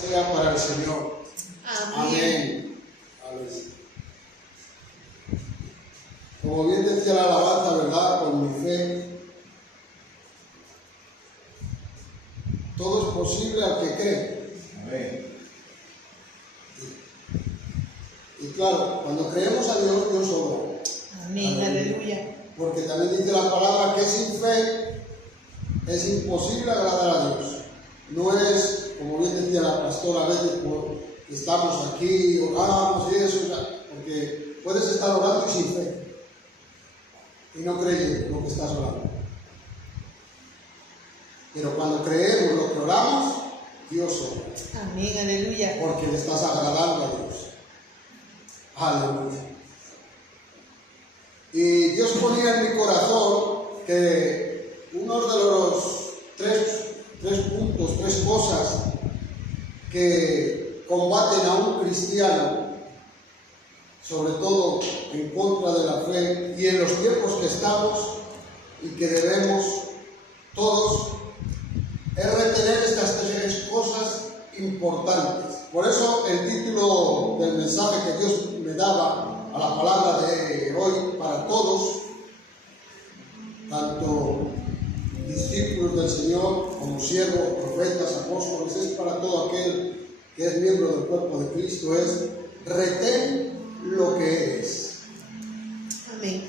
Sea para el Señor. Amén. Amén. Como bien decía la alabanza, ¿verdad? Con mi fe, todo es posible al que cree. Amén. Y claro, cuando creemos a Dios, Dios obra. Amén, aleluya. Porque también dice la palabra que sin fe es imposible agradar a Dios. No es, como bien decía la pastora, a veces estamos aquí, oramos y eso, porque puedes estar orando y sin fe, y no creyendo lo que estás orando. Pero cuando creemos lo que oramos, Dios obra. Amén, aleluya. Porque le estás agradando a Dios. Aleluya. Y Dios ponía en mi corazón que uno de los tres puntos, tres cosas que combaten a un cristiano, sobre todo en contra de la fe y en los tiempos que estamos, y que debemos todos, es retener estas tres cosas importantes. Por eso el título del mensaje que Dios me daba a la palabra de hoy para todos, tanto discípulos del Señor como siervos, profetas, apóstoles, es para todo aquel que es miembro del cuerpo de Cristo, es retén lo que eres. Amén.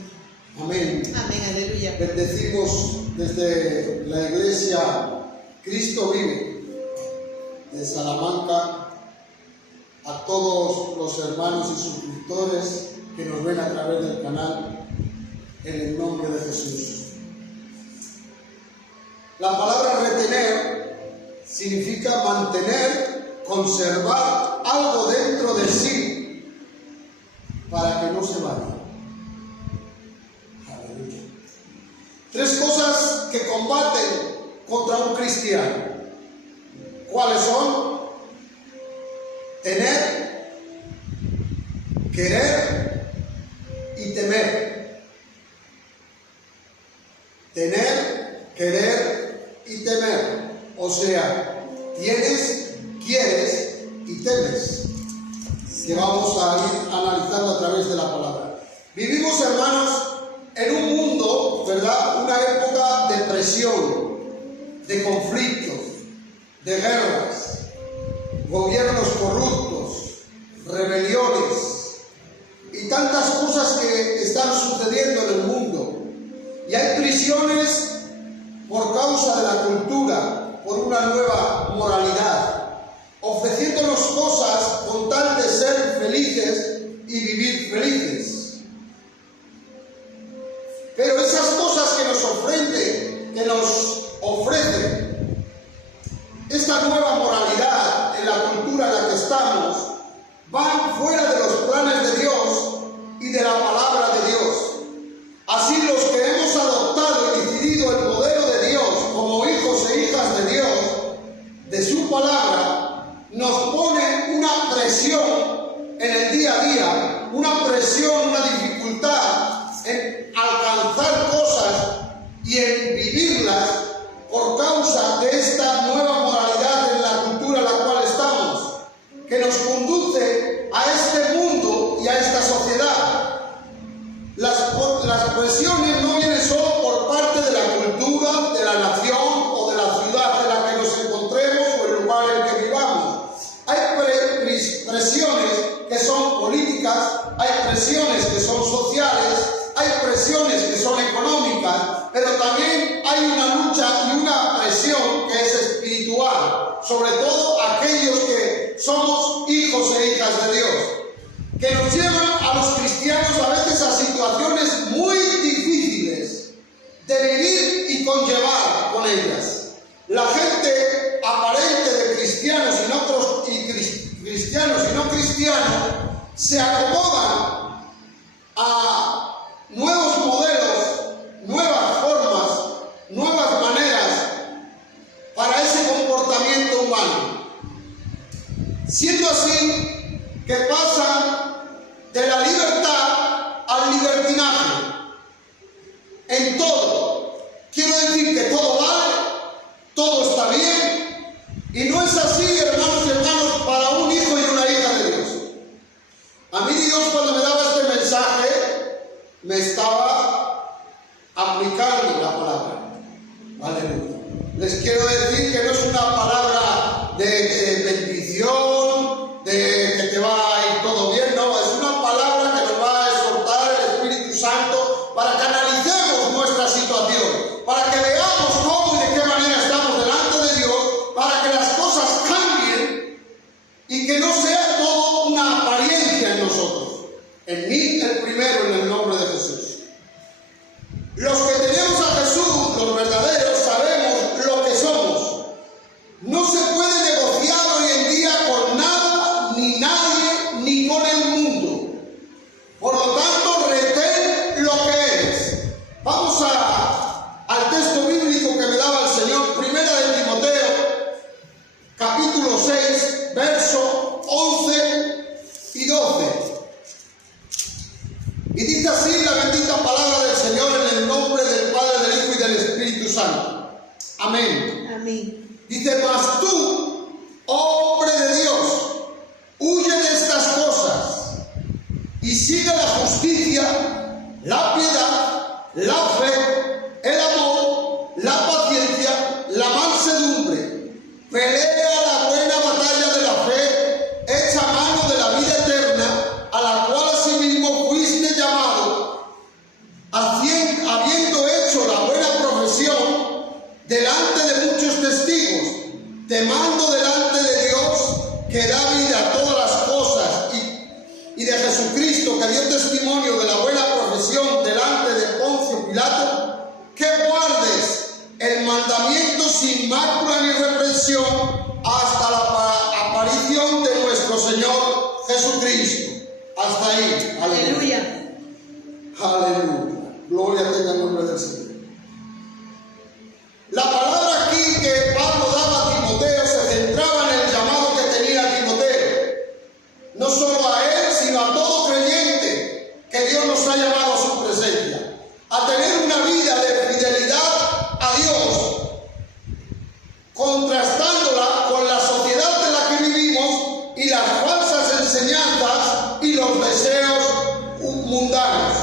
Amén. Amén, aleluya. Bendecimos desde la iglesia Cristo Vive de Salamanca a todos los hermanos y suscriptores que nos ven a través del canal, en el nombre de Jesús. La palabra retener significa mantener, conservar algo dentro de sí para que no se vaya. Aleluya. Tres cosas que combaten contra un cristiano. ¿Cuáles son? Tener, querer y temer. Tener, querer y temer. O sea, tienes, quieres y temes. Que vamos a ir analizando a través de la palabra. Vivimos, hermanos, en un mundo, ¿verdad? Una época de presión, de conflictos, de guerras, gobiernos corruptos, rebeliones y tantas cosas que están sucediendo en el mundo. Y hay prisiones por causa de la cultura, por una nueva moralidad, ofreciéndonos cosas con tal de ser felices y vivir felices. Pero esas cosas que nos ofrecen esta nueva moralidad en la cultura en la que estamos, van fuera de los planes de Dios y de la palabra de Dios. Así los que hemos adoptado y decidido el modelo de Dios como hijos e hijas de Dios, de su palabra, nos pone una presión en el día a día, una presión, una dificultad en alcanzar cosas y en vivirlas por causa de esta nueva moralidad en la cultura en la cual estamos, que nos conduce a este mundo y a esta sociedad. Las presiones no vienen solo por parte de la cultura, de la nación o de la ciudad en la que nos encontremos o el lugar en el que vivamos. Hay presiones que son políticas, hay presiones que son sociales, hay presiones que son económicas, pero también hay una lucha y una presión que es espiritual, sobre todo aquellos que somos hijos e hijas de Dios, que nos llevan a los cristianos a veces a situaciones muy difíciles de vivir y conllevar con ellas. La gente aparente de cristianos cristianos y no cristianos se acomodan a nuevos modelos, nuevas formas, nuevas maneras para ese comportamiento humano. Siendo así que pasan de la libertad al libertinaje en todo. Quiero decir que todo vale, todo está bien, y no es así, hermanos y hermanos, bendición, de que te va a ir todo bien. No, es una palabra que nos va a exhortar el Espíritu Santo para que analicemos nuestra situación, para que veamos cómo y de qué manera estamos delante de Dios, para que las cosas cambien y que no sea todo una apariencia en nosotros. En mí, el primero, en el nombre de Jesús. Los que tenemos a Jesús, los verdaderos, sabemos lo que somos. No se puede negociar hoy en día con nada, ni nadie, ni con el mundo. Por lo tanto, retén lo que eres. Vamos al texto bíblico que me daba el Señor, Primera de Timoteo, capítulo 6, verso 11 y 12. Y dice así la bendita palabra del Señor en el nombre del Padre, del Hijo y del Espíritu Santo. Amén. Amén. Dice, mas tú, hombre de Dios, huye de estas cosas y sigue la justicia, la piedad, la fe, el amor, la paciencia, la mansedumbre. Pelea la buena batalla de la fe, echa mano de la vida eterna, a la cual asimismo fuiste llamado, habiendo hecho la buena profesión delante de muchos testigos. Te mando delante de Dios, que da vida a todas las cosas, y de Jesucristo, que dio testimonio de la buena profesión delante de Poncio Pilato, que guardes el mandamiento sin mácula ni reprensión hasta la aparición de nuestro Señor Jesucristo. Hasta ahí. Aleluya. Aleluya. Gloria tenga el nombre del Señor. La palabra aquí que Pablo daba a Timoteo se centraba en el llamado que tenía Timoteo. No solo a él, sino a todo creyente que Dios nos ha llamado a su presencia. A tener una vida de fidelidad a Dios, contrastándola con la sociedad en la que vivimos y las falsas enseñanzas y los deseos mundanos.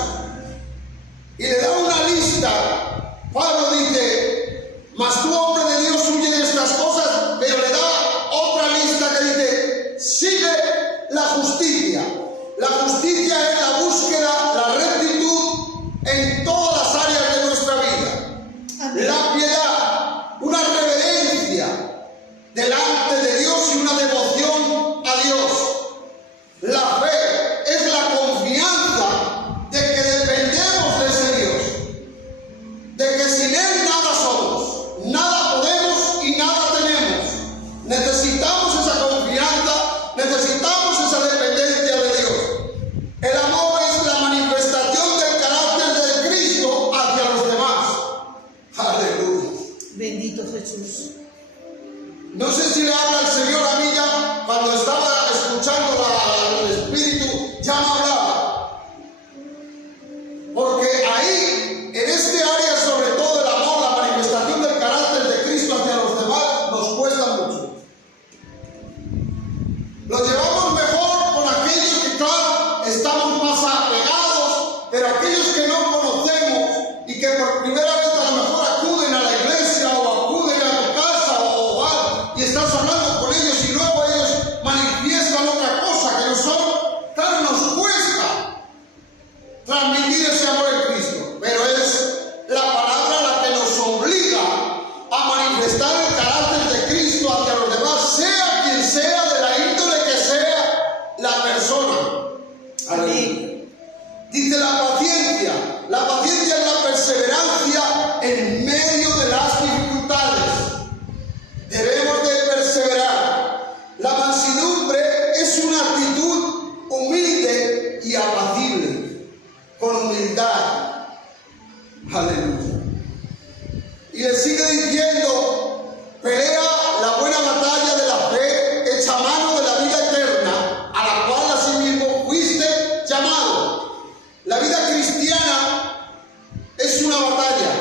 Y le da una lista. Pablo dice, mas tú, hombre de Dios, huye de estas cosas, pero le da otra lista que dice, sigue la justicia. La justicia es la búsqueda, la rectitud en todas las áreas de nuestra vida. Amén. La piedad, una reverencia delante de Dios y una devoción a Dios. La fe es la confianza de que dependemos de ese Dios, de que sin Él nada somos, nada podemos y nada tenemos. Necesitamos esa confianza, necesitamos esa dependencia de Dios. El amor es la manifestación del carácter de Cristo hacia los demás. Aleluya. Bendito Jesús. No sé si le habla el Señor a mí ya, cuando estaba escuchando al Espíritu, ya me hablaba. Porque ahí, en este área, sobre todo el amor, la manifestación del carácter de Cristo hacia los demás, nos cuesta mucho. Lo llevamos mejor con aquellos que, claro, estamos más apegados, pero aquellos que no conocemos y que por primera vez a lo mejor acuden a la iglesia o acuden a tu casa o hogar y estás hablando con ellos y luego ellos manifiestan otra cosa que no son, claro, nos cuesta transmitir ese amor en Cristo, pero es la palabra la que nos obliga a manifestar el carácter de Cristo hacia los demás, sea quien sea, de la índole que sea la persona. Amén. Dice la paciencia. La paciencia es la perseverancia en medio de las dificultades. Debemos de perseverar. La mansedumbre es una actitud humilde y apacible, con humildad. Aleluya. Y le sigue diciendo, pelea la buena batalla de la fe, echa mano de la vida eterna, a la cual asimismo fuiste llamado. La vida cristiana es una batalla.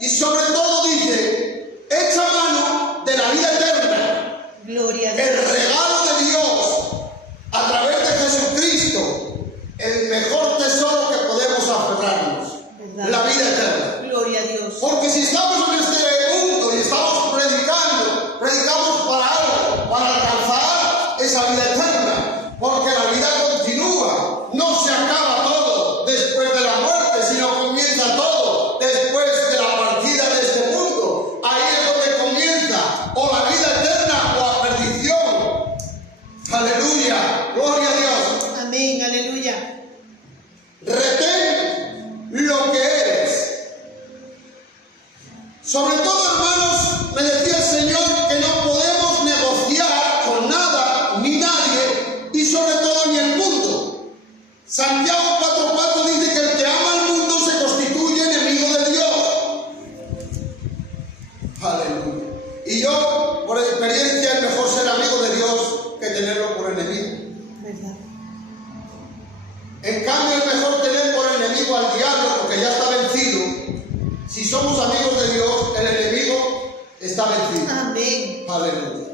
y sobre todo dice, echa mano de la vida eterna, Gloria a el Dios. regalo de Dios a través de Jesucristo, el mejor tesoro que podemos aferrarnos, ¿Verdad? la vida eterna. Gloria a Dios. Porque si estamos en este mundo y estamos predicando, predicamos para algo, para alcanzar esa vida eterna, porque la vida continúa, no se acaba todo después de la muerte, sino comienza todo después de la partida de este mundo. Ahí es donde comienza o la vida eterna o la perdición. Aleluya, gloria a Dios. Amén, aleluya. Retén lo que eres. Sobre todo, hermanos, me decía el Señor que no podemos negociar con nada ni nadie, y sobre todo ni el mundo. Santiago 4:4 dice que el que ama al mundo se constituye enemigo de Dios. Aleluya. Y yo, por experiencia, es mejor ser amigo de Dios que tenerlo por enemigo. ¿Verdad? En cambio, es mejor tener por enemigo al diablo porque ya está vencido. Si somos amigos de Dios, el enemigo está vencido. Amén. Aleluya.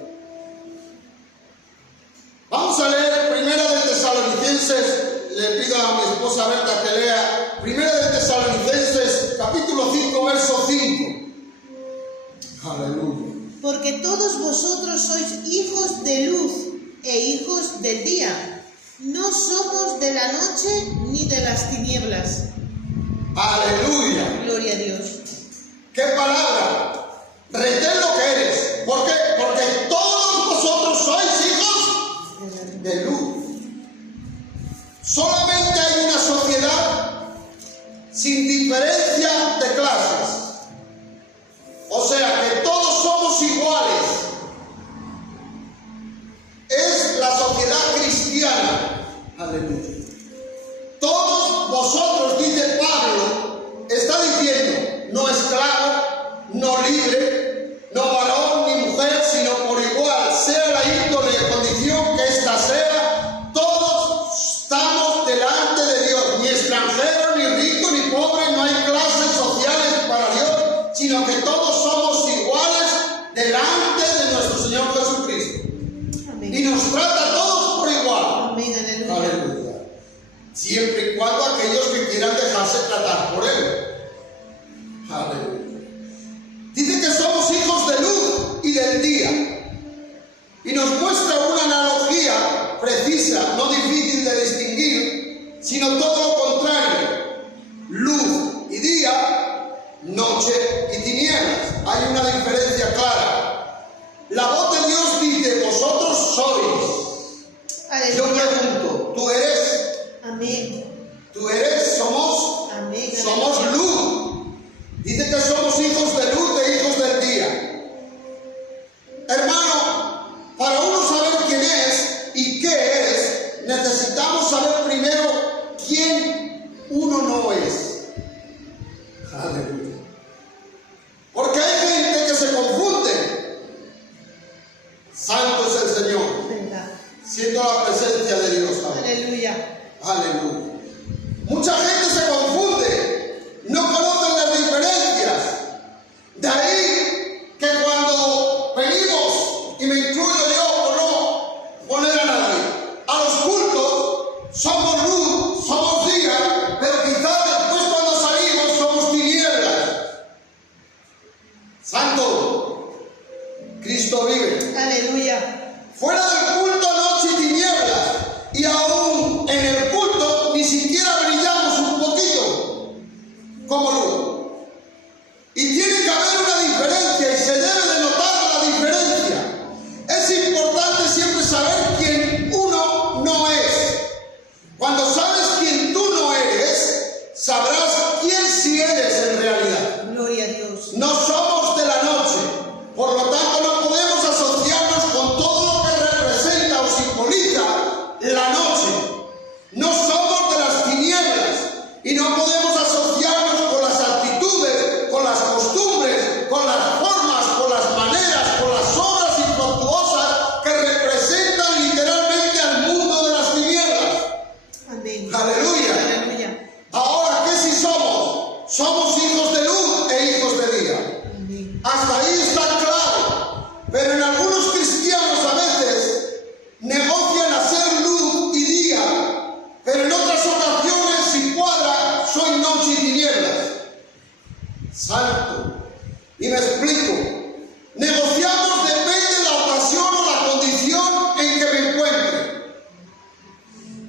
Vamos a leer Primera de Tesalonicenses. Le pido a mi esposa Berta que lea Primera de Tesalonicenses, capítulo 5, verso 5. Aleluya. Porque todos vosotros sois hijos de luz e hijos del día. No somos de la noche ni de las tinieblas. Aleluya. Gloria a Dios. ¡Qué palabra! Retén lo que eres. ¿Por qué? Porque todos vosotros sois hijos de luz. Solamente hay una sociedad sin diferencia de clases. O sea que todos somos iguales. Es la sociedad cristiana. Aleluya. Todos vosotros, dice Pablo, está diciendo, no esclavo, no libre, no varón ni mujer, sino por igual, sea la índole y condición que ésta sea, todos estamos delante de Dios, ni extranjero, ni rico, ni pobre, no hay clases sociales para Dios, sino que todos somos iguales delante de nuestro Señor Jesucristo. Amén. Y nos trata a todos por igual. Amén, aleluya. Aleluya. Siempre y cuando aquellos que quieran dejarse tratar por Él. Aleluya. Dice que somos hijos de luz y del día. Y nos muestra una analogía precisa, no difícil de distinguir, sino todo lo contrario. Luz y día, noche y tinieblas. Hay una diferencia clara. La voz de Dios dice, vosotros sois. Yo Aleluya. pregunto, ¿tú eres? Amén. ¿Tú eres? ¿Somos? Amén. Somos luz. Dice que somos hijos de luz, de hijos del día. Hermano, para uno saber quién es y qué es, necesitamos saber primero quién uno no es. Aleluya. Porque hay gente que se confunde. Santo es el Señor. ¿Verdad? Siento la presencia de Dios ahora. Aleluya. Aleluya. Mucha gente se confunde, no conocen las diferencias. De ahí que cuando venimos, y me incluyo yo por no poner a nadie, a los cultos, somos luz, somos día, pero quizás después cuando salimos somos tinieblas. Santo, Cristo vive. Aleluya. Fuera del culto, noche y tinieblas. Y aún en el culto ni siquiera brillamos un poquito como luz. Y tiene que haber una diferencia y se debe de notar la diferencia. Es importante siempre saber quién uno no es. Cuando sabes quién tú no eres, sabrás quién sí eres en realidad. Gloria a Dios. No somos de la noche, por lo tanto no podemos asociarnos con todo lo que representa o simboliza la noche. No somos de las tinieblas y no podemos asociarnos con las actitudes, con las costumbres, con las formas, con las maneras, con las obras infructuosas que representan literalmente al mundo de las tinieblas. Amén. Aleluya. Aleluya. Ahora, ¿qué si somos? Somos hijos de luz e hijos de día. Hasta ahí está claro. Pero en algunos cristianos a veces negocian hacer luz y día, pero en otras ocasiones, si cuadra, soy noche y tinieblas. Salto. Y me explico. Negociamos depende de la ocasión o la condición en que me encuentre.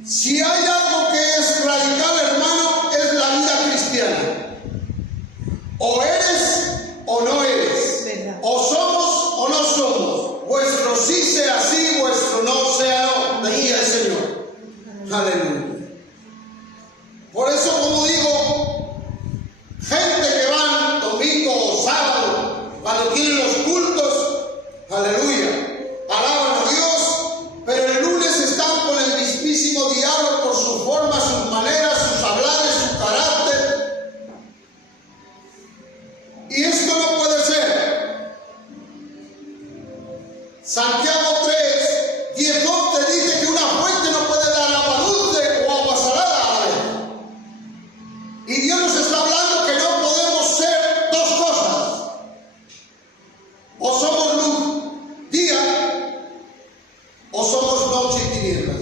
Si hay algo que es radical, hermano, es la vida cristiana. O eres o no eres. ¿Verdad? O somos o no somos. Vuestro sí sea sí, vuestro no sea no, decía el Señor. Aleluya. Por eso, como digo, gente que van domingo o sábado, cuando tienen los cultos, aleluya, alaban a Dios, pero el lunes están con el mismísimo diablo por su forma, sus maneras, sus hablares, su carácter. Y esto no puede ser. Santiago 3, 10, 11 dice que una fuente no puede dar agua dulce o agua salada a la vez. Y Dios nos está hablando que no podemos ser dos cosas. O somos luz, día, o somos noche y tinieblas.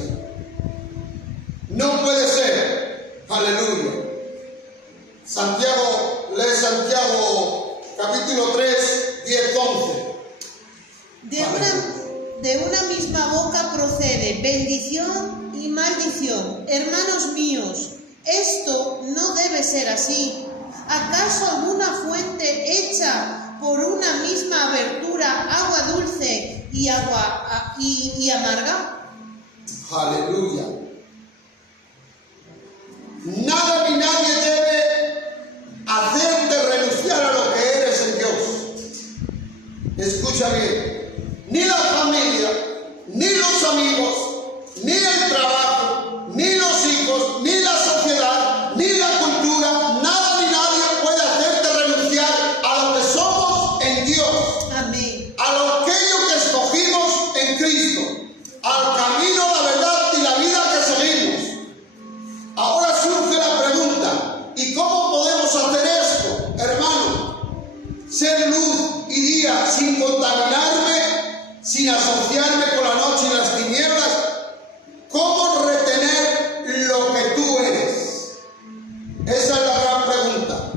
No puede ser. Aleluya. Santiago, lee Santiago capítulo 3, 10, 11. De una misma boca procede bendición y maldición. Hermanos míos, esto no debe ser así. ¿Acaso alguna fuente hecha por una misma abertura agua dulce y agua y amarga? Aleluya. Nada ni nadie debe hacerte renunciar a lo que eres en Dios. Escucha bien. Ni la familia, ni los amigos, ni el trabajo, ni los hijos, ni la sociedad, ni la cultura, nada ni nadie puede hacerte renunciar a lo que somos en Dios. Amén. A lo aquello que escogimos en Cristo, al camino, la verdad y la vida que seguimos. Ahora surge la pregunta, ¿y cómo podemos hacer esto, hermano? Ser luz y día sin contaminarme, sin asociarme con la noche y las tinieblas. ¿Cómo retener lo que tú eres? Esa es la gran pregunta.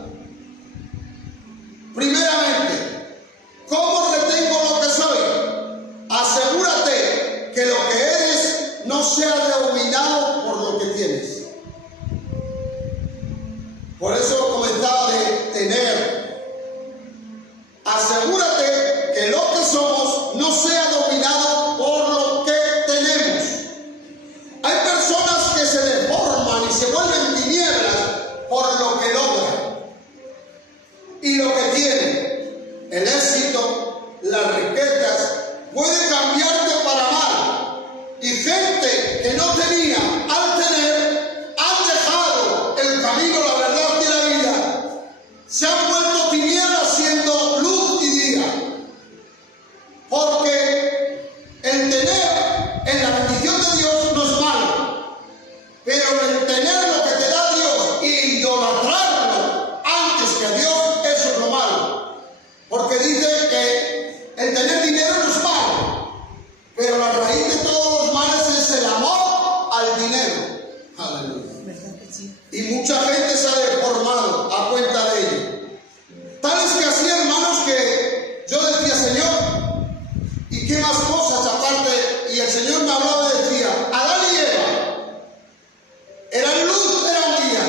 Primeramente, ¿cómo retengo lo que soy? Asegúrate que lo que eres no sea dominado por lo que tienes. Por eso comenzaba de tener. Asegúrate que lo que somos no sea dominado por lo que tenemos. Hay personas que se deforman y se vuelven tinieblas por lo que logran y lo que tienen. El éxito, las riquezas, puede cambiarte para mal. Y gente que no tenía, al tener, han dejado el camino, la verdad y la vida. Se han vuelto tinieblas siendo luz y día. Porque el tener en la bendición de Dios no es malo. Pero el tener lo que te da Dios y idolatrarlo antes que a Dios, eso es lo malo. Porque dice que el tener dinero no es malo. Pero la raíz de todos los males es el amor al dinero. Aleluya. ¿Verdad que sí? Y mucha gente se ha deformado a cuenta de ello. Tales que así, hermanos, que yo decía, Señor, ¿y qué más cosas aparte? Y el Señor me hablaba y decía, Adán y Eva eran luz, eran día,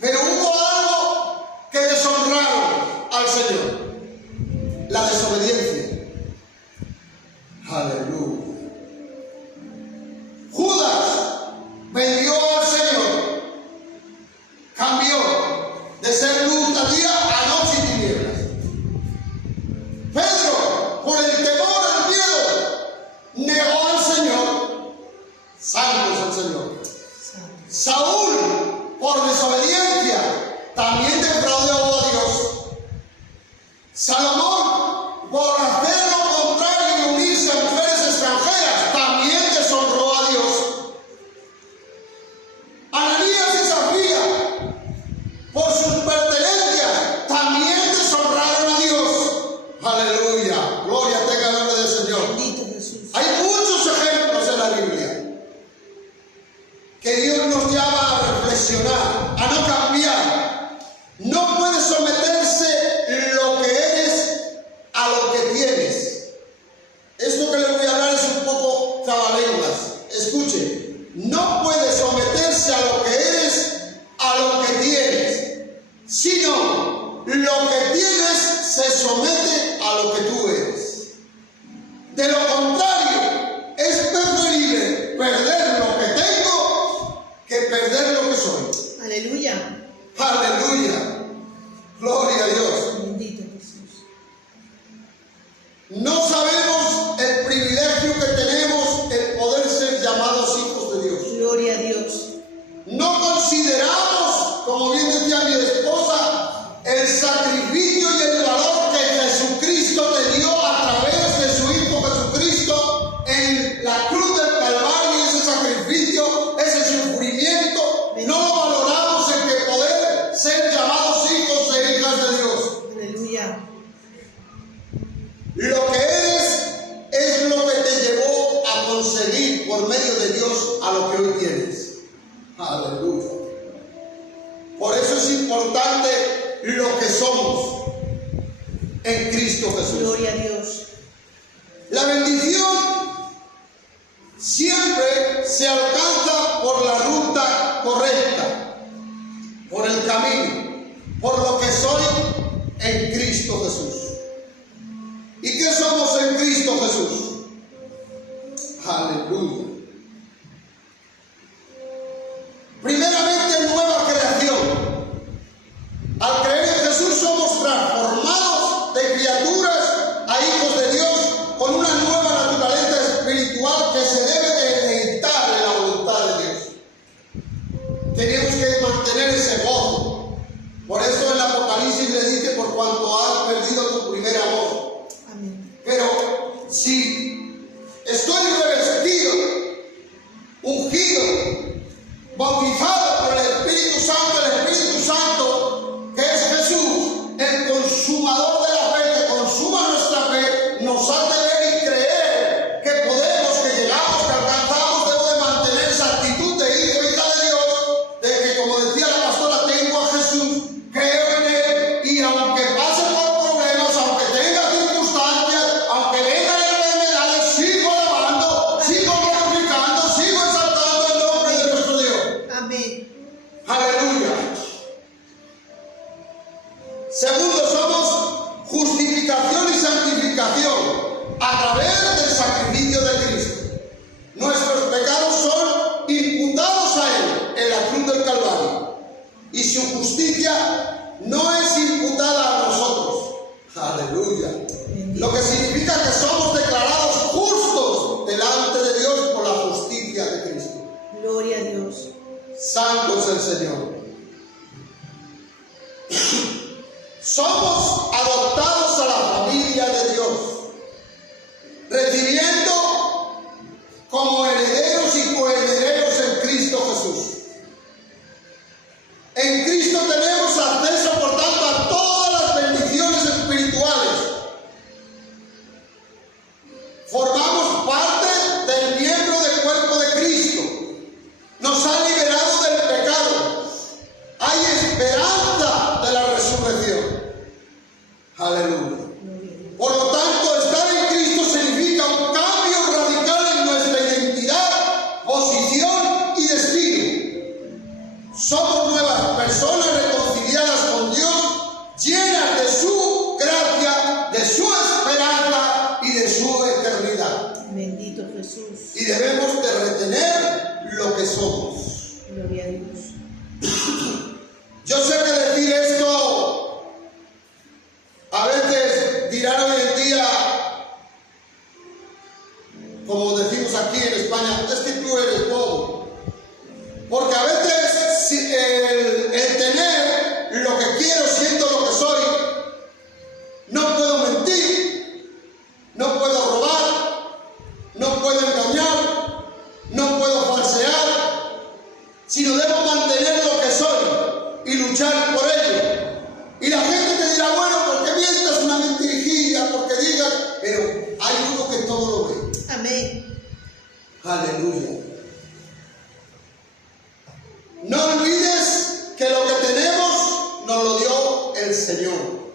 pero hubo algo que deshonraron al Señor: la desobediencia. Aleluya. Judas vendió al Señor, cambió de ser luz a día a noche y tinieblas. Pedro, por el temor al miedo, negó al Señor. Santo es el Señor. Saúl, por desobediencia, también defraudó a Dios. Salomón, por hacer lo contrario y unirse a mujeres extranjeras, también deshonró a Dios. Ananías y Zafira, por sus pertenencias, también deshonraron a Dios. Aleluya. Aleluya. Gloria a Dios. Bendito Jesús. No sabemos el privilegio que tenemos el poder ser llamados hijos de Dios. Gloria a Dios. No consideramos, como bien decía mi esposa, el sacrificio y el valor que Jesucristo te dio a través de su Hijo Jesucristo en la cruz del Calvario. Ese sacrificio, ese sufrimiento, no lo valoramos en que poder ser llamados hijos e hijas de Dios. Aleluya. Lo que eres es lo que te llevó a conseguir por medio de Dios a lo que hoy tienes. Aleluya. Por eso es importante lo que somos en Cristo Jesús. Gloria a Dios. La bendición siempre se alcanza por la ruta correcta, por el camino, por lo que soy en Cristo Jesús. ¿Y qué somos en Cristo Jesús? Aleluya. Primeramente, nueva creación. Al creer en Jesús somos transformados de criaturas a hijos de Dios con una nueva naturaleza espiritual que se debe de deleitar en la voluntad de Dios. Tenemos que mantener ese gozo. Por eso en Apocalipsis le dice: por cuanto has perdido tu primer amor. Amén. Pero si estoy revestido, ungido, bautizado por el Espíritu Santo, que es Jesús, el consumador de la fe, que consuma nuestra fe, nos hace ver y creer que podemos, que llegamos, que alcanzamos. Debo de mantener esa actitud de hijo, hija de Dios, de que, como decía la pastora, tengo a Jesús, creo en Él, y aunque pase por problemas, aunque tenga circunstancias, aunque vengan enfermedades, sigo alabando, sigo glorificando, sigo exaltando el nombre de nuestro Dios. Amén. Aleluya. Segundo, somos justificación y santificación a través del sacrificio de Cristo. Nuestros pecados son imputados a Él en la cruz del Calvario, y su justicia no es imputada a nosotros. Aleluya. Lo que significa que somos declarados justos delante de Dios por la justicia de Cristo. Gloria a Dios. Santo es el Señor. Somos adoptados a la familia de Dios, recibiendo como herederos y coherederos en Cristo Jesús. En Cristo tenemos acceso, por tanto, a todas las bendiciones espirituales. Formamos parte del miembro del cuerpo de Cristo. Nos ha liberado del pecado. Hay esperanza de la resurrección. Aleluya. Por lo tanto, estar en Cristo significa un cambio radical en nuestra identidad, posición y destino. Somos nuevas personas reconciliadas con Dios, llenas de su gracia, de su esperanza y de su eternidad. Bendito Jesús. Y debemos de retener lo que somos. Gloria a Dios. Yo sé que decir esto a veces dirán hoy en día, como decimos aquí en España, es que tú eres bobo. Porque a veces el tener lo que quiero siendo lo que soy, no puedo mentir, no puedo robar, no puedo engañar, no puedo falsear, sino debo mantener lo que soy y luchar por ello. Y la gente te dirá: bueno, porque mientas una mentirijilla, porque digas, pero hay uno que todo lo ve. Amén. Aleluya. No olvides que lo que tenemos nos lo dio el Señor.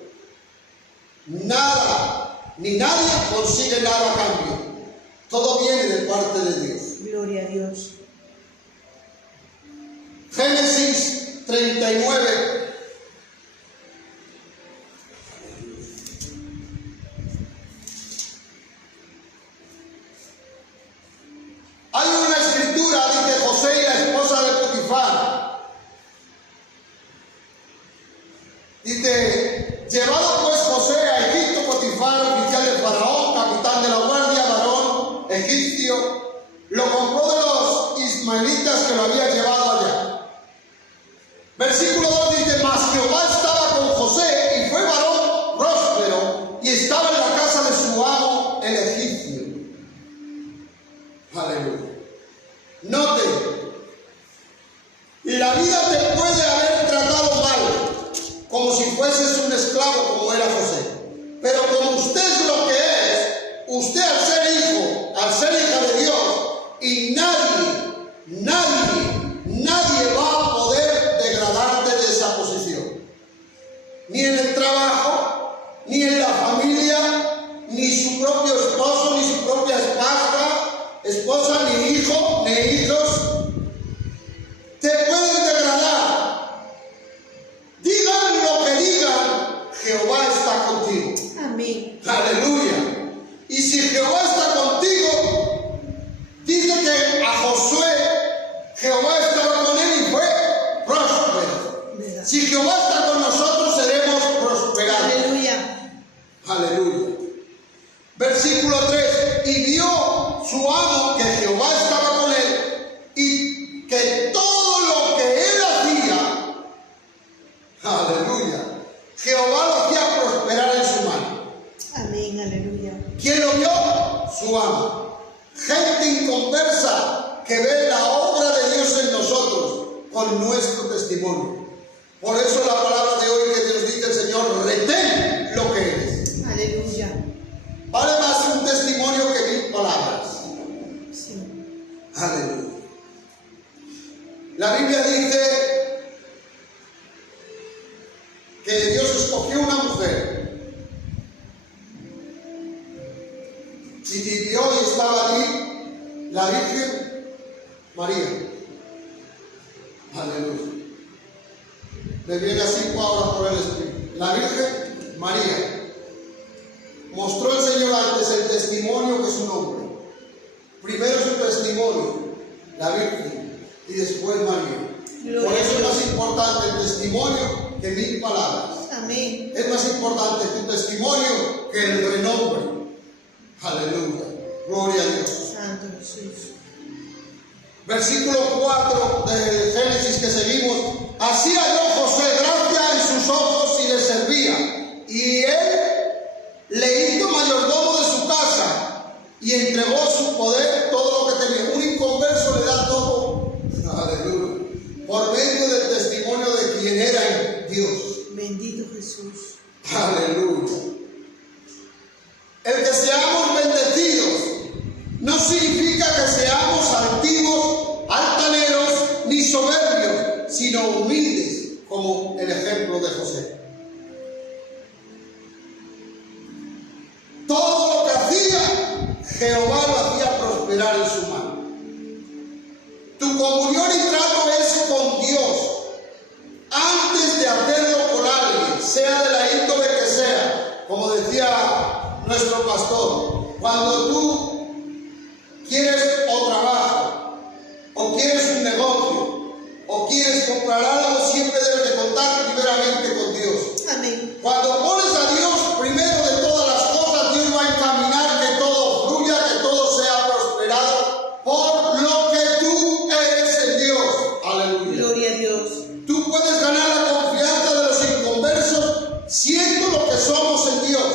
Nada, ni nadie consigue nada a cambio. Todo viene de parte de Dios. Gloria a Dios. Génesis 39. Hay una escritura, dice José y la esposa de Potifar, Dice, llevado pues José a Egipto, Potifar, oficial de Faraón, capitán de la guardia, varón egipcio, lo compró de los ismaelitas que lo habían llevado allá. Versículo 2 dice, mas Jehová estaba con José y fue varón próspero y estaba en la casa de su amo el egipcio. Aleluya. Note, la vida te puede haber tratado mal, como si fueses un esclavo como era José. Pero como usted es lo que es, usted al ser hijo, al ser hija de Dios, y nadie va a poder degradarte de esa posición. Ni en el trabajo, ni en la familia, ni su propio esposo, ni su propia esposa, ni hijo, ni hijos, te pueden degradar. Digan lo que digan, Jehová está contigo. Amén. Aleluya. Y si Jehová está contigo, dice que a Josué, Jehová estaba con él y fue próspero. Si Jehová está con nosotros, seremos prosperados. Aleluya. Aleluya. Versículo 3. Y vio su amo que Jehová estaba con él y que todo lo que él hacía, aleluya, Jehová lo hacía prosperar en su mano. Amén, aleluya. ¿Quién lo vio? Su amo. Gente inconversa que ve la obra de Dios en nosotros con nuestro testimonio. Por eso la palabra de hoy que Dios dice el Señor, retén lo que eres. Aleluya. Vale más un testimonio que 1000 palabras. Sí. Aleluya. La Biblia dice que Dios escogió una mujer. Y vivió y estaba allí la Virgen María. Aleluya. Me viene así ahora por el Espíritu. La Virgen María. Mostró el Señor antes el testimonio que su nombre. Primero su testimonio, la Virgen, y después María. Por eso es más importante el testimonio que 1000 palabras. Amén. Es más importante tu testimonio que el renombre. Aleluya. Gloria a Dios. Santo Jesús. Versículo 4 del Génesis que seguimos. Así halló José gracia en sus ojos y le servía. Y él le hizo mayordomo de su casa y entregó su poder todo lo que tenía. Un inconverso le da todo. Aleluya. Por medio del testimonio de quien era Dios. Bendito Jesús. Aleluya. El que seamos bendecidos no significa que seamos altivos, altaneros ni soberbios, sino humildes, como el ejemplo de José. Todo lo que hacía, Jehová lo hacía prosperar en su mano. Tu comunión y trato es con Dios. Antes de hacerlo con alguien, sea de la índole que sea, como decía nuestro pastor, cuando tú quieres o trabajo, o quieres un negocio, o quieres comprar algo, siempre debes de contar primeramente con Dios. Amén. Cuando pones a Dios primero de todas las cosas, Dios va a encaminar que todo fluya, que todo sea prosperado por lo que tú eres en Dios. Aleluya. Gloria a Dios. Tú puedes ganar la confianza de los inconversos siendo lo que somos en Dios.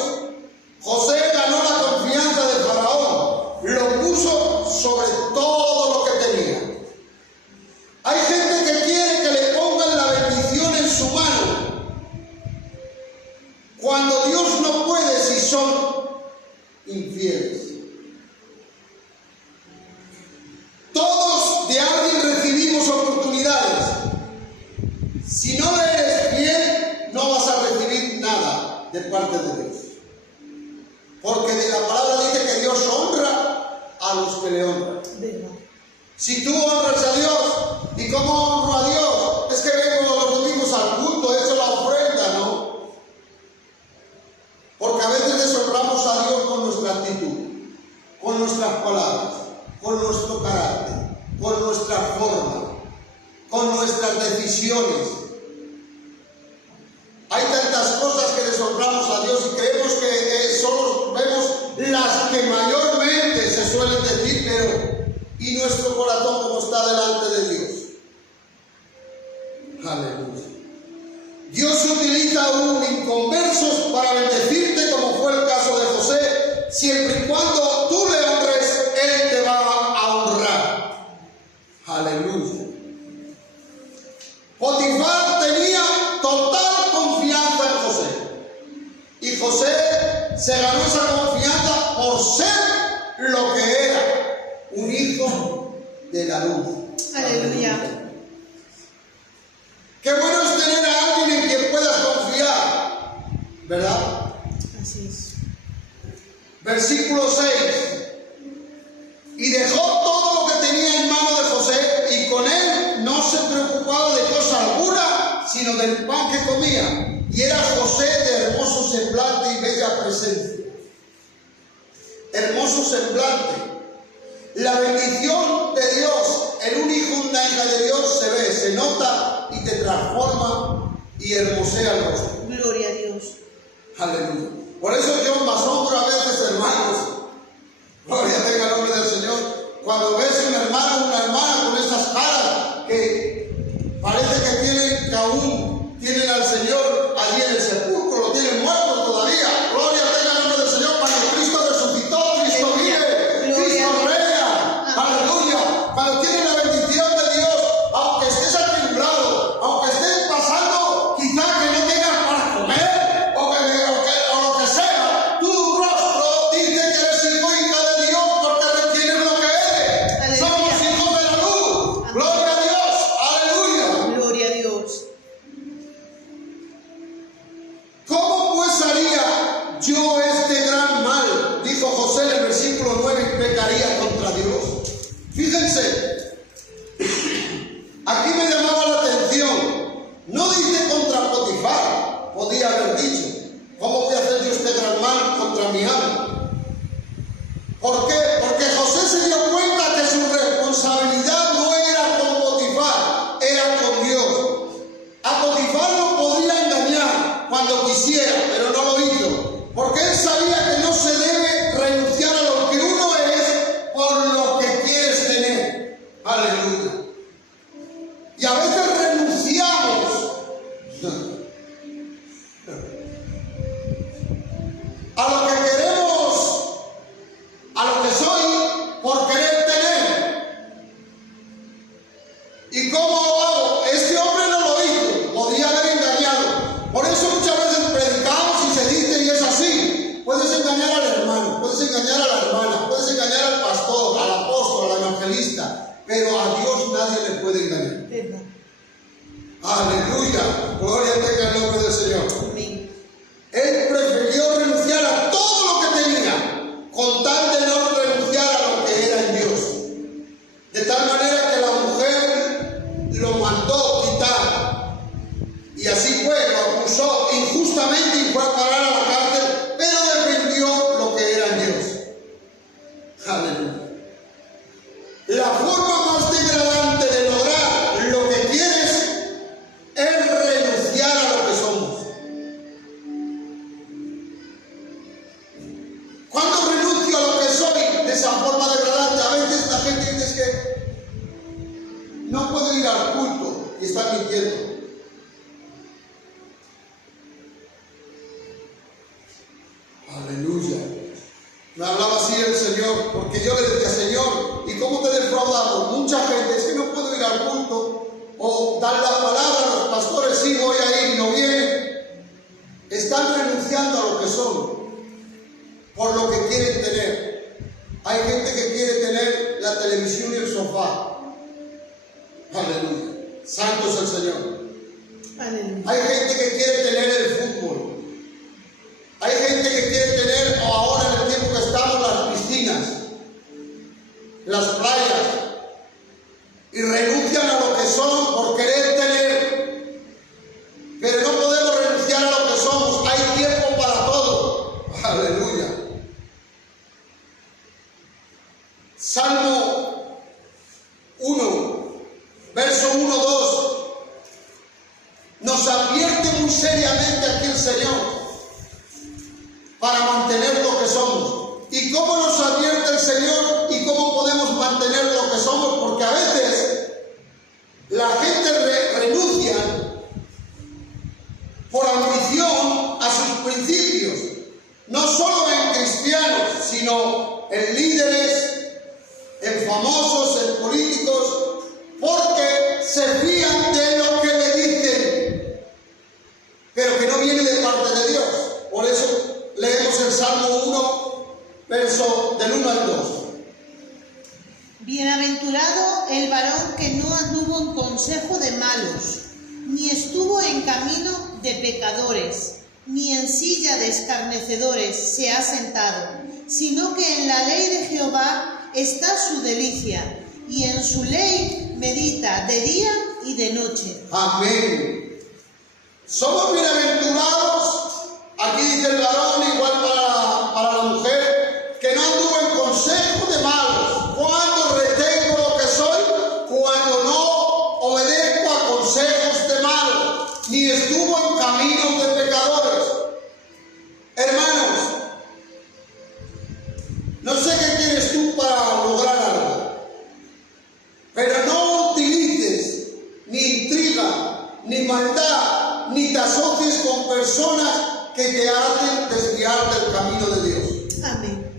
José ganó la confianza de Faraón, lo puso sobre todo lo que tenía. Hay gente que quiere que le pongan la bendición en su mano, cuando Dios no puede si son infieles. Todos de alguien recibimos oportunidades. Si no eres fiel, no vas a recibir nada de parte de Dios. Porque la palabra dice que Dios honra a los que le honran. ¿Verdad? Si tú honras a Dios, ¿y cómo honro a Dios? Es que vengo los domingos al culto, he hecho la ofrenda, ¿no? Porque a veces deshonramos a Dios con nuestra actitud, con nuestras palabras, con nuestro carácter, con nuestra forma, con nuestras decisiones. Hay las que mayormente se suelen decir, pero ¿y nuestro corazón cómo está delante de Dios? Aleluya. Dios utiliza aún inconversos para bendecirte, como fue el caso de José. Siempre y cuando tú le honres, Él te va a honrar. Aleluya. Potifar tenía total confianza en José. Y José se ganó esa confianza por ser lo que era, un hijo de la luz. Aleluya. Qué bueno es tener a alguien en quien puedas confiar, ¿verdad? Así es. Versículo 6. Y dejó todo lo que tenía en mano de José, y con él no se preocupaba de cosa alguna, sino del pan que comía. Y era José de hermoso semblante y bella presencia. Hermoso semblante. La bendición de Dios en un hijo, una hija de Dios se ve, se nota y te transforma y hermosea el rostro. Gloria a Dios. Aleluya. Por eso yo me asombro a veces, hermanos, gloria tenga el nombre del Señor, cuando ves un hermano o una hermana con esas caras que parece que aún tienen al Señor allí en el sepulcro, lo tienen muerto todavía. Gloria tenga el nombre del Señor. Cuando Cristo resucitó, Cristo vive, Cristo reina. Aleluya. Cuando tienen la bendición de Dios, aunque estés atribulado, aunque estés pasando quizá que no tengas para comer o lo que sea, tu rostro dice que eres hijo y hija de Dios porque retienes lo que eres. Aleluya. Somos hijos de la luz. Amén. Gloria a Dios. Aleluya. Gloria a Dios. ¿Cómo pues haría yo este gran mal? Dijo José en el versículo 9, y pecaría contra Dios. Fíjense, aquí me llamaba la atención. No dice contra Potifar, podía haber dicho. ¿Cómo voy a hacer yo este gran mal contra mi amo? ¿Por qué? Porque José se dio cuenta que su responsabilidad no era con Potifar, era con Dios. A Potifar lo podía engañar cuando quisiera, pero no lo hizo, porque él sabía que no se debe renunciar a lo que uno es por lo que quieres tener. Aleluya. Y a veces renunciamos a lo que queremos, a lo que soy, por querer tener. ¿Y cómo hago? Este hombre no lo hizo, podía haber engañado. Por eso muchas veces predicamos y se dice y es así. Puedes engañar al hermano, puedes engañar a la hermana, puedes engañar al pastor, al apóstol, al evangelista, pero a Dios nadie le puede engañar. ¿Verdad? Aleluya, gloria tenga el nombre del Señor. Amén. Él prefirió renunciar a todo lo que tenía, con tal de no renunciar a lo que era en Dios. De tal manera que la mujer lo mandó quitar. Y así fue, lo acusó injustamente y fue a parar a la cárcel, pero defendió lo que era en Dios. Aleluya. La forma más degradante de lograr lo que quieres es renunciar a lo que somos. Cuando renuncio a lo que soy de esa forma degradante, a veces la gente dice que no puedo ir al culto y está mintiendo. Aleluya. Me hablaba así el Señor, porque yo le decía, Señor, ¿y cómo te defraudamos? Mucha gente, es que no puedo ir al culto o dar la palabra a los pastores, sí voy a ir y no vienen. Están renunciando a lo que son, por lo que quieren tener. Hay gente que quiere tener la televisión y el sofá. Aleluya. Santo es el Señor. Aleluya. Hay gente que quiere tener el fútbol. Hay gente que quiere tener, o ahora en el tiempo que estamos, las piscinas, las playas, y renuncian a lo que son por querer tener. Pero no podemos renunciar a lo que somos. Hay tiempo para todo. Aleluya. Salmo 1, verso 1, 2. Nos advierte muy seriamente aquí el Señor para mantener lo que somos. ¿Y cómo nos advierte el Señor y cómo podemos mantener lo que somos? Porque a veces la gente renuncia por ambición a sus principios, no solo en cristianos, sino en líderes, en famosos, en políticos, porque se fían de lo que le dicen, pero que no viene de parte de Dios. Por eso leemos el Salmo 1, verso del 1 al 2. Bienaventurado el varón que no anduvo en consejo de malos, ni estuvo en camino de pecadores, ni en silla de escarnecedores se ha sentado, sino que en la ley de Jehová está su delicia, y en su ley medita de día y de noche. Amén. Somos bienaventurados, aquí dice el varón, igual para la mujer, que no anduvo en consejo de malos. Cuando retengo lo que soy, cuando no obedezco a consejos de malos, ni estuvo en caminos de pecadores. Hermanos, no sé qué quieres tú para lograr algo, pero no utilices ni intriga, ni maldad, ni te asocies con personas que te hacen desviar del camino de Dios. Amén.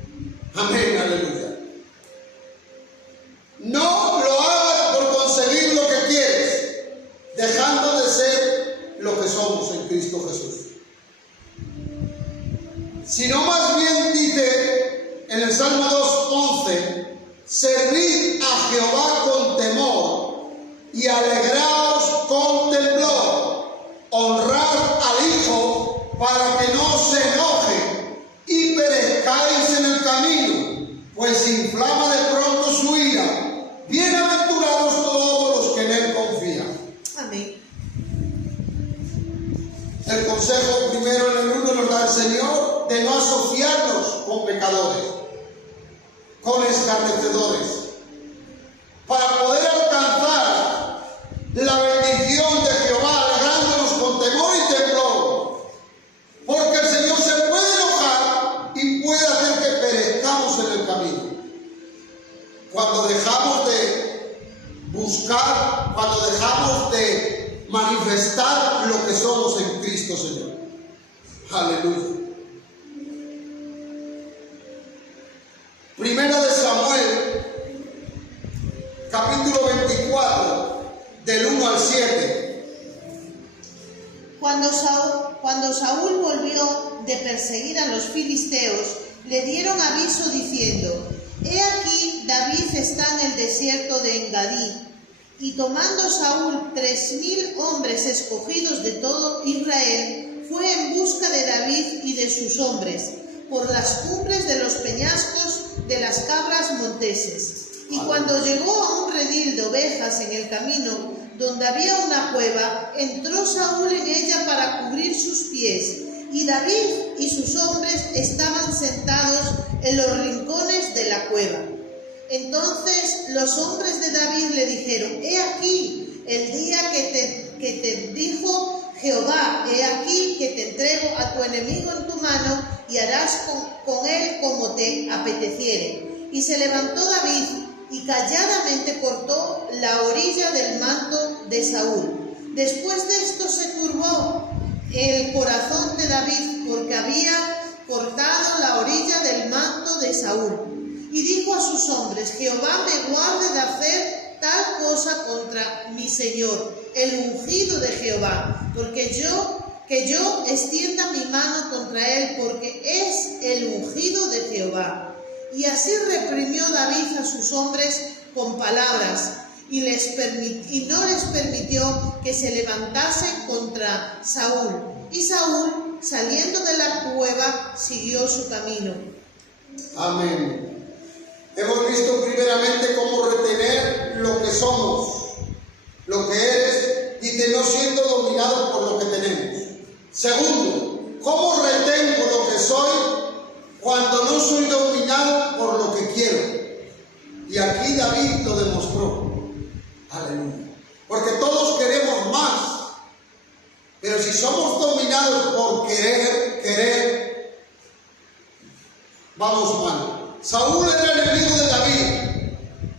Amén, aleluya. No lo hagas por conseguir lo que quieres, dejando de ser lo que somos en Cristo Jesús. Sino más bien dice en el Salmo 2:11, servid a Jehová con temor y alegraos con temblor, honrad al Hijo para que no se enoje y perezcáis en el camino, pues inflama de pronto su ira. Bienaventurados todos los que en él confían. Amén. El consejo primero en el 1 nos da el Señor de no asociarnos con pecadores, con escarnecedores, para poder alcanzar la bendición de Jehová, alegrándonos con temor y temblor, porque el Señor se puede enojar y puede hacer que perezcamos en el camino. Cuando dejamos de buscar, cuando dejamos de manifestar lo que somos en Cristo, Señor. Aleluya. Primera de Samuel, capítulo 24, del 1 al 7. Cuando Saúl volvió de perseguir a los filisteos, le dieron aviso diciendo: He aquí, David está en el desierto de Engadí. Y tomando Saúl 3,000 hombres escogidos de todo Israel, fue en busca de David y de sus hombres, por las cumbres de los peñascos de las cabras monteses. Y cuando llegó a un redil de ovejas en el camino, donde había una cueva, entró Saúl en ella para cubrir sus pies. Y David y sus hombres estaban sentados en los rincones de la cueva. Entonces los hombres de David le dijeron: He aquí el día que te dijo Jehová, he aquí que te entrego a tu enemigo en tu mano y harás con él como te apeteciere. Y se levantó David y calladamente cortó la orilla del manto de Saúl. Después de esto se turbó el corazón de David porque había cortado la orilla del manto de Saúl. Y dijo a sus hombres: Jehová me guarde de hacer tal cosa contra mi señor, el ungido de Jehová, que yo extienda mi mano contra él, porque es el ungido de Jehová. Y así reprimió David a sus hombres con palabras, y no les permitió que se levantasen contra Saúl. Y Saúl, saliendo de la cueva, siguió su camino. Amén. Hemos visto primeramente cómo retener lo que somos, lo que eres, dice, no siendo dominado por lo que tenemos. Segundo, cómo retengo lo que soy cuando no soy dominado por lo que quiero. Y aquí David lo demostró. Aleluya. Porque todos queremos más. Pero si somos dominados por querer, Vamos mal. Saúl era el enemigo de David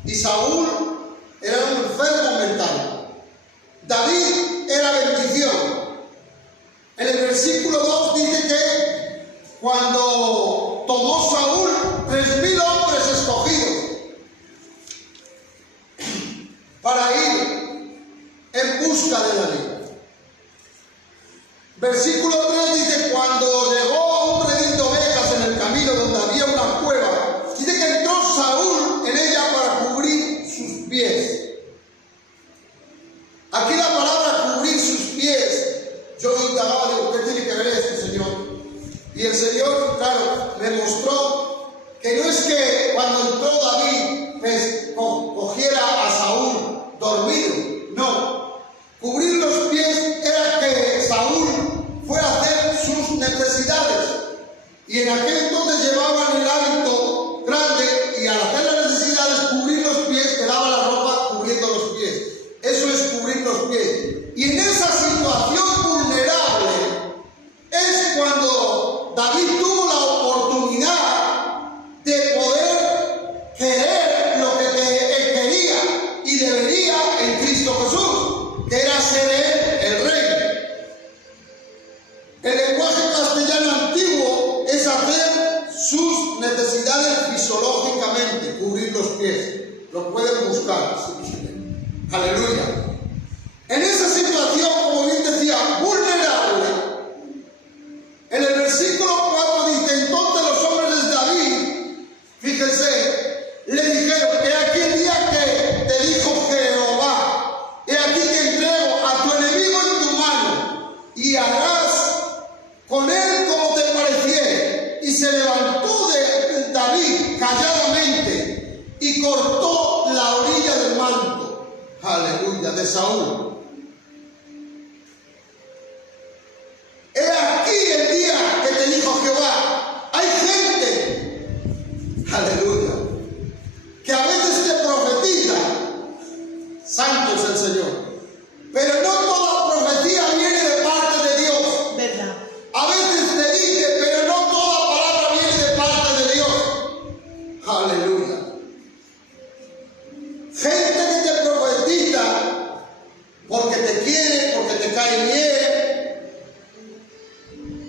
y Saúl era un enfermo mental. David era bendición. En el versículo 2 dice que cuando tomó Saúl 3,000 hombres escogidos para ir en busca de David. Versículo 3 dice, cuando llegó a un redil de ovejas en el camino donde había una cueva, dice que entró Saúl en ella para cubrir sus pies. Aquí la palabra cubrir sus pies, yo indagaba, digo, ¿qué tiene que ver esto, Señor? Y el Señor, claro, me mostró que no es que cuando entró David, pues, cogiera a Saúl dormido, no. Cubrir los pies era que Saúl fuera a hacer sus necesidades. Y en aquel entonces llevaban el hábito grande y al hacer las necesidades, cubrir los pies, quedaba la ropa cubriendo los pies. Eso es cubrir los pies. Y en esa situación vulnerable es cuando David tuvo la oportunidad de poder querer lo que él quería y debería en Cristo Jesús, que era ser él el rey. El lenguaje castellano antiguo es hacer sus necesidades fisiológicamente, cubrir los pies. Lo pueden buscar. Aleluya. En esa situación, como bien decía, vulnerable, en el versículo 4 dice, entonces los hombres de David, fíjense, le dijeron, he aquí el día que te dijo Jehová, he aquí que entrego a tu enemigo en tu mano, y harás con él como te pareciere. Y se levantó de David calladamente y cortó la orilla del manto, aleluya, de Saúl. He aquí el día que te dijo Jehová. Hay gente, aleluya, que a veces te profetiza, santo es el Señor, pero no toda profecía viene de parte de Dios. ¿Verdad? A veces te dice, pero no toda palabra viene de parte de Dios. Aleluya. Gente que te profetiza porque te quiere, porque te cae bien.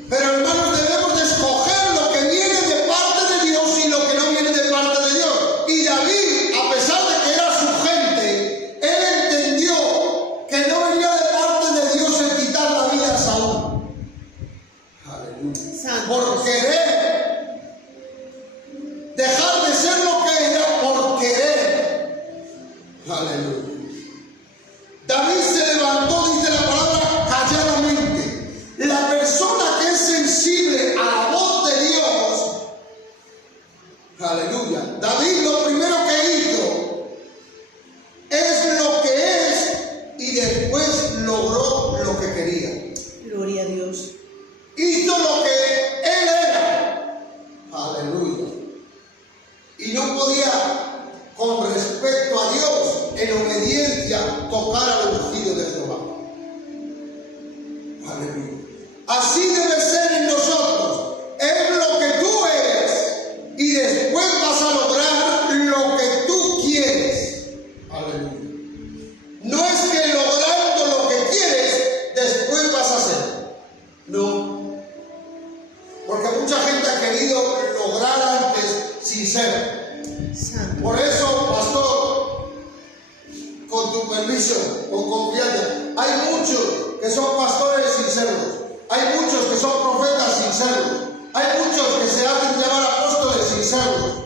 Pero hermanos, debemos de escoger lo que viene de parte de Dios y lo que no viene de parte de Dios. Y David, a pesar de que era su gente, él entendió que no venía de parte de Dios el quitar la vida a Saúl. Aleluya. Por querer dejar de ser lo que era, por querer. Aleluya. David se levantó, dice la palabra, calladamente. La persona que es sensible a la voz de Dios, aleluya, David lo primero que hizo es lo que es y después logró lo que quería. Gloria a Dios. Hizo lo que él era, aleluya, y no podía, con respecto a Dios, en obediencia, tocar al ungido de Jehová. Aleluya. Así debe ser en nosotros. Es lo que tú eres y después vas a lograr lo que tú quieres. Aleluya. No es que logrando lo que quieres, después vas a hacer. No. Porque mucha gente ha querido lograr antes sin ser. Santo. Por eso, pastor, con tu permiso, con confianza, hay muchos que son pastores sinceros, hay muchos que son profetas sinceros, hay muchos que se hacen llamar apóstoles sinceros,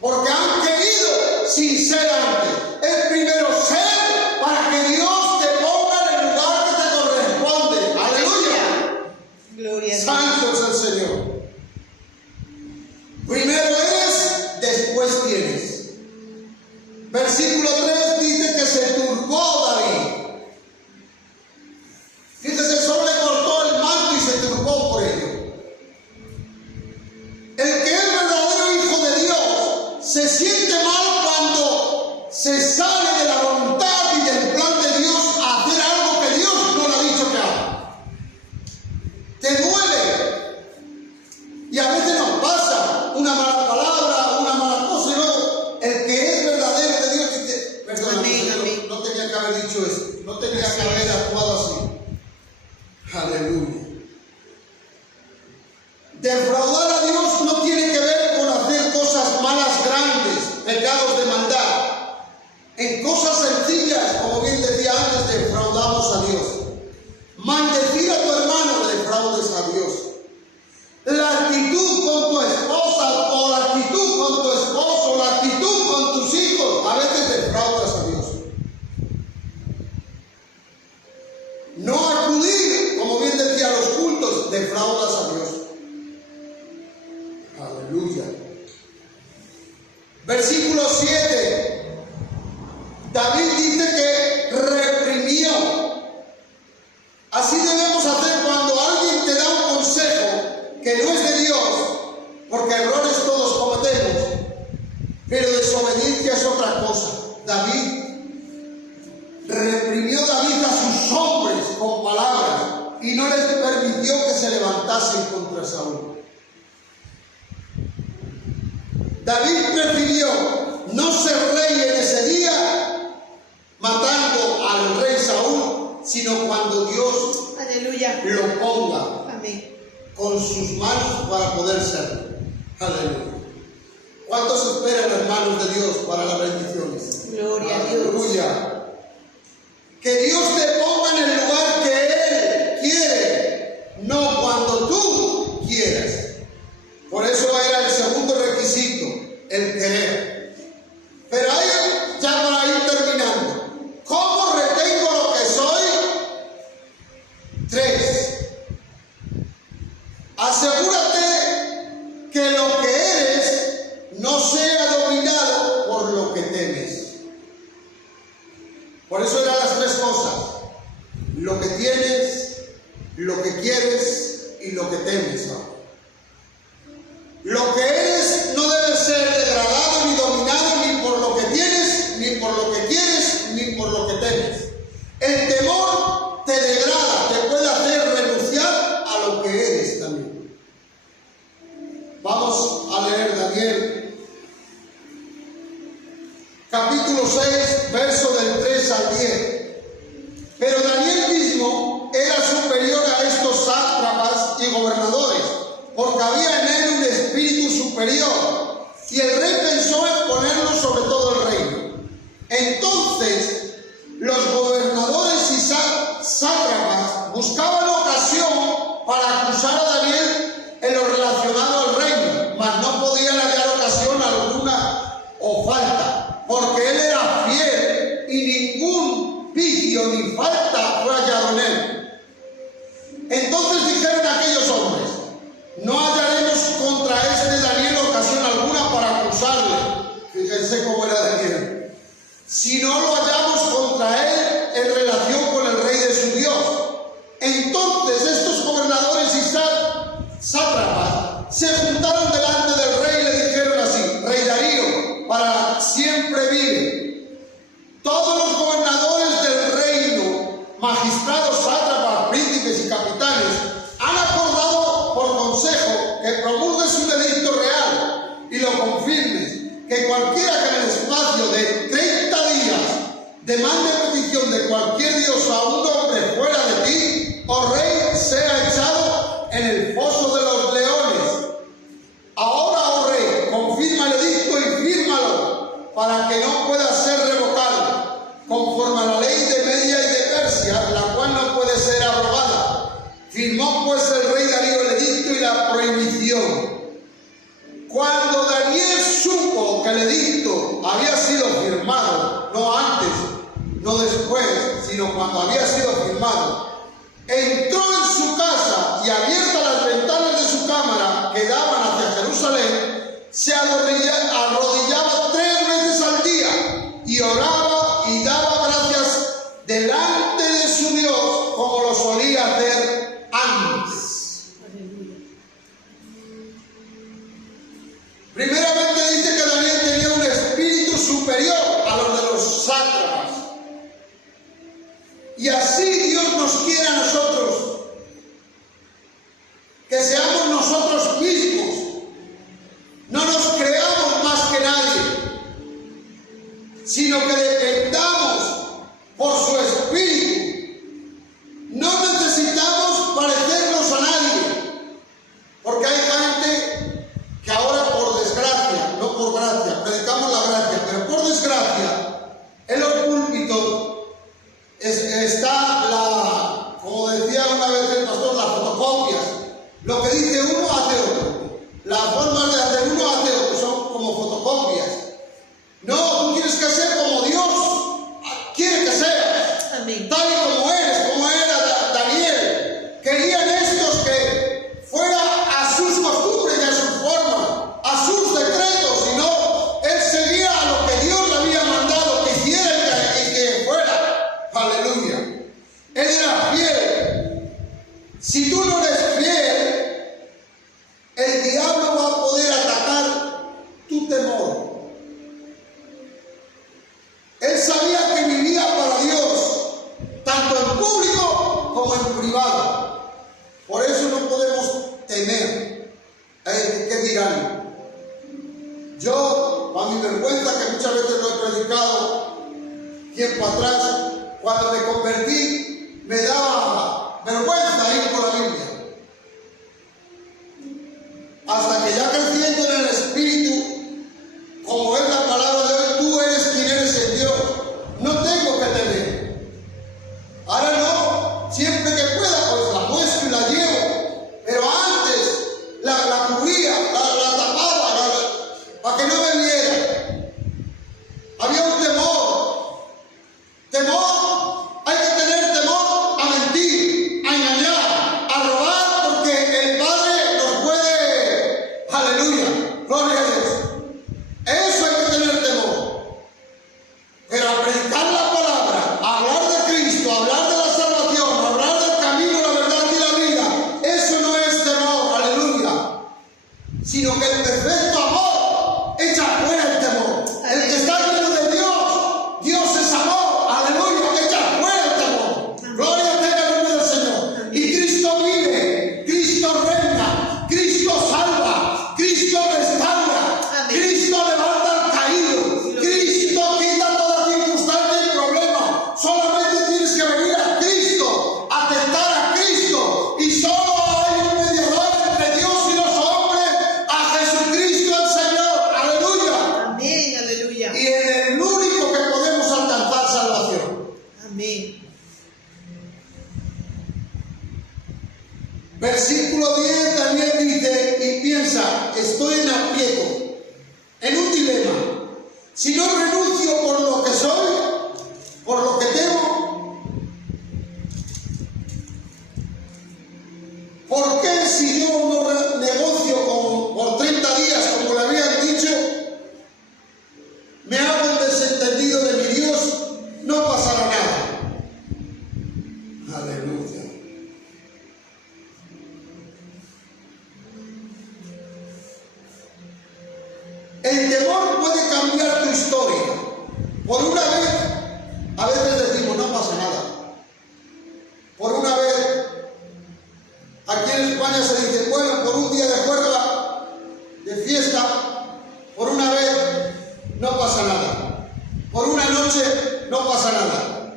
porque han querido sin ser antes. Es primero ser para que Dios te ponga en el lugar que te corresponde. Aleluya. Gloria a Dios. Santo es el Señor. Primero eres, después tienes. Versículo 3 dice que se turbó David. Fíjese, solo le cortó el manto y se turbó por ello. El que es verdadero hijo de Dios se siente mal cuando se sale de la voluntad Aleluya. Defraudar a Dios no tiene que ver con hacer cosas malas grandes, pecados de maldad. En cosas sencillas, como bien decía antes, defraudamos a Dios. Maldecir a tu hermano, defraudes a Dios. La actitud con tu esposa, o la actitud con tu esposo, o la actitud con tus hijos, a veces defraudas a Dios. No acudir, como bien decía, a los cultos, defraudas a Dios. Aleluya. Versículo 7. David dice que reprimió. Así debemos hacer cuando alguien te da un consejo que no es de Dios, porque errores todos cometemos, pero desobediencia es otra cosa. Reprimió David a sus hombres con palabras y no les permitió que se levantasen contra Saúl. David prefirió no ser rey en ese día, matando al rey Saúl, sino cuando Dios, aleluya, lo ponga, amén, con sus manos para poder serlo. Aleluya. ¿Cuántos esperan, hermanos de Dios, para las bendiciones? Gloria a Dios. Aleluya. Que Dios te ponga en el lugar que Él quiere, no cuando tú quieras. Por eso era el segundo requisito, el querer. Pero ahí, ya para ir terminando, ¿cómo retengo lo que soy? 3. Asegúrate que lo que eres no sea dominado por lo que temes. Por eso eran las 3 cosas: lo que tienes, lo que quieres y lo que temes. Lo que eres no debe ser degradado ni dominado ni por lo que tienes, ni por lo que quieres, ni por lo que temes. El temor te degrada, te puede hacer renunciar a lo que eres también. Vamos a leer Daniel, capítulo 6, verso del 3 al 10. Pero Daniel mismo era superior a estos sátrapas y gobernadores, porque había en él un espíritu superior, y el rey pensó en ponerlo sobre todo el reino. Entonces los gobernadores y sátrapas buscaban ocasión para acusar a Daniel en lo relacionado al reino, mas no podían hallar ocasión alguna o falta, porque él era fiel y ningún vicio ni falta fue hallado en él. Entonces dijeron aquellos hombres: no hallaremos contra este Daniel ocasión alguna para acusarle. Fíjense cómo era Daniel. Si no lo hallamos contra él en relación con el rey de su Dios. Entonces estos gobernadores y sátrapas se juntaron delante del rey y le dijeron así: Rey Darío, para siempre vive. Todos los gobernadores del reino, magistrados, sátrapas, príncipes y capitanes, han acordado por consejo que promulgues un edicto real y lo confirmes, que cualquiera que en el espacio de 30 días demande petición de cualquier dios a un hombre fuera de ti, oh rey, sea echado en el foso de los leones. Ahora, oh rey, confirma el edicto y fírmalo, para que no pueda ser revocado, conforme a la ley de Media y de Persia, la cual no puede ser abrogada. Firmó pues el rey Darío el edicto y la prohibición. Cuando Daniel supo que el edicto había sido firmado, no antes, no después, sino cuando había sido firmado, entró en su casa y, abiertas las ventanas de su cámara que daban hacia Jerusalén, se arrodillaba 3 veces al día y oraba y daba gracias delante de su Dios, como lo solía hacer antes. Primeramente dice que Daniel tenía un espíritu superior a los de los sátrapas. Y así Dios nos quiere a nosotros, que seamos nosotros mismos, no nos creamos más que nadie, sino que dependamos por su espíritu. No necesitamos las formas de uno hace otro son como fotocopias. No, tú tienes que ser como Dios quiere que seas. Amén. Tal y como eres, como era Daniel. Querían estos que fuera a sus costumbres y a sus formas, a sus decretos, y no, él seguía a lo que Dios le había mandado que hiciera y que fuera. Aleluya. Él era fiel. Si tú no eres fiel, el diablo va a poder atacar tu temor. Él sabía que vivía para Dios, tanto en público como en privado. Por eso no podemos temer. ¿Qué dirán? Yo, a mi vergüenza, que muchas veces lo he predicado tiempo atrás, cuando me convertí, me daba vergüenza ir por la Biblia. Hasta que ya creciendo en el Espíritu, como es la palabra de hoy, tú eres quien eres en Dios. No tengo que temer. Ahora no, siempre que pueda, pues la muestro y la llevo. Pero antes la cubría, la tapaba, para que no me viera. Había un temor. Temor, hay que tener temor a mentir, a engañar, a robar, porque el Padre nos puede. Aleluya, gloria a Dios. Eso hay que tener temor. Pero al predicar la palabra, a hablar de Cristo, a hablar de la salvación, a hablar del camino, la verdad y la vida, eso no es temor, aleluya. Sino que el perfecto amor echa fuera el temor. El que está lleno de Dios, Dios es amor, aleluya, echa fuera el temor. Gloria tenga el nombre del Señor. Y Cristo vive, Cristo reina, Cristo salva, Cristo restaura, Amén. Cristo levanta al caído, Cristo quita toda circunstancia y problema. Solamente tienes que venir a Cristo, atentar a Cristo, y solo hay un mediador entre Dios y los hombres, a Jesucristo el Señor, aleluya. Amén, aleluya. Y en el único que podemos alcanzar salvación. Amén. Versículo 10 también dice y piensa, estoy en aprieto, en un dilema. Si no renuncio por lo que soy, por lo que tengo, ¿por qué si yo no negocio por 30 días, como le habían dicho, me hago el desentendido de mi Dios, no pasará nada? Aleluya. El temor puede cambiar tu historia. Por una vez, a veces decimos, no pasa nada. Por una vez, aquí en España se dice, bueno, por un día de juerga, de fiesta, por una vez, no pasa nada. Por una noche, no pasa nada.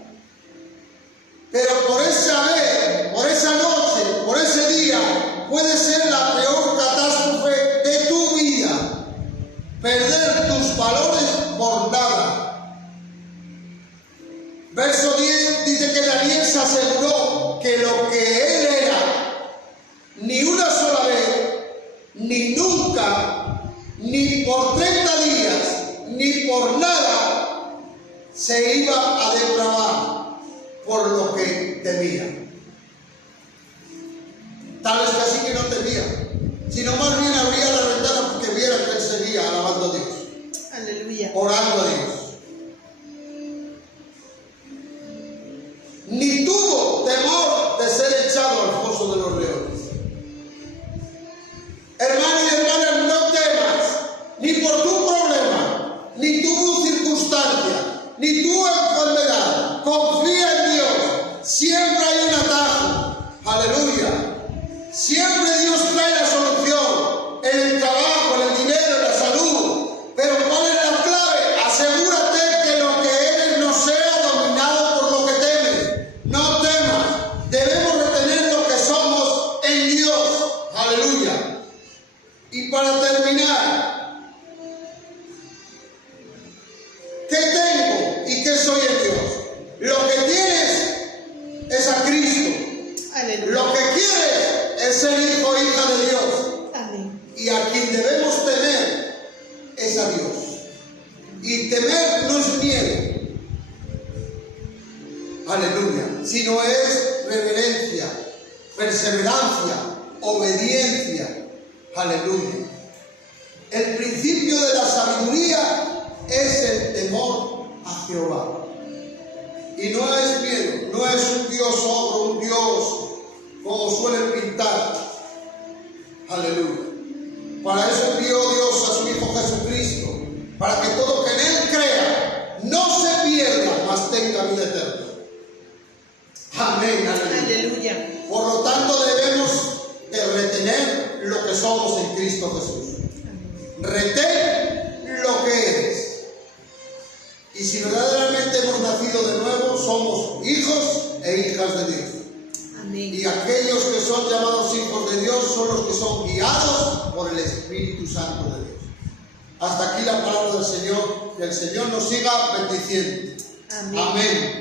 Pero por esa vez, por esa noche, por ese día, puede ser la peor catástrofe de tu vida. Perder tus valores por nada. Verso 10 dice que Daniel se aseguró que lo que él era, ni una sola vez, ni nunca, ni por 30 días, ni por nada, se iba a depravar por lo que temía. Tal vez que así que no temía, sino más bien abría la ventana porque viera que él seguía alabando a Dios, Aleluya. orando a Dios. Ni tuvo temor de ser echado al foso de los leones. Hermano y hermana, no temas ni por tu problema, ni tu circunstancia, ni tu enfermedad. Confía en Dios. Siempre hay un atajo. Aleluya. Siempre Dios trae la solución en el trabajo, en el dinero, en la salud. Pero ¿cuál es la clave? Asegúrate que lo que eres no sea dominado por lo que temes. No temas. Debemos retener lo que somos en Dios. Aleluya. Y para terminar, ¿qué tengo y qué soy en Dios? Lo que tienes es a Cristo. Aleluya. Lo que quieres es ser hijo o hija de Dios. Amén. Y Y a quien debemos temer es a Dios. Y temer no es miedo, aleluya, sino es reverencia, perseverancia, obediencia, aleluya. El principio de la sabiduría es el temor a Jehová. Y no es miedo, no es un Dios ogro, un Dios como suelen pintar, aleluya. Para eso envió Dios a su Hijo Jesucristo, para que todo que en Él crea no se pierda, mas tenga vida eterna. Amén, aleluya. Aleluya. Por lo tanto debemos de retener lo que somos en Cristo Jesús. Retén lo que eres. Y si verdaderamente hemos nacido de nuevo, somos hijos e hijas de Dios. Amén. Y aquellos que son llamados hijos de Dios son los que son guiados por el Espíritu Santo de Dios. Hasta aquí la palabra del Señor. Que el Señor nos siga bendiciendo. Amén. Amén.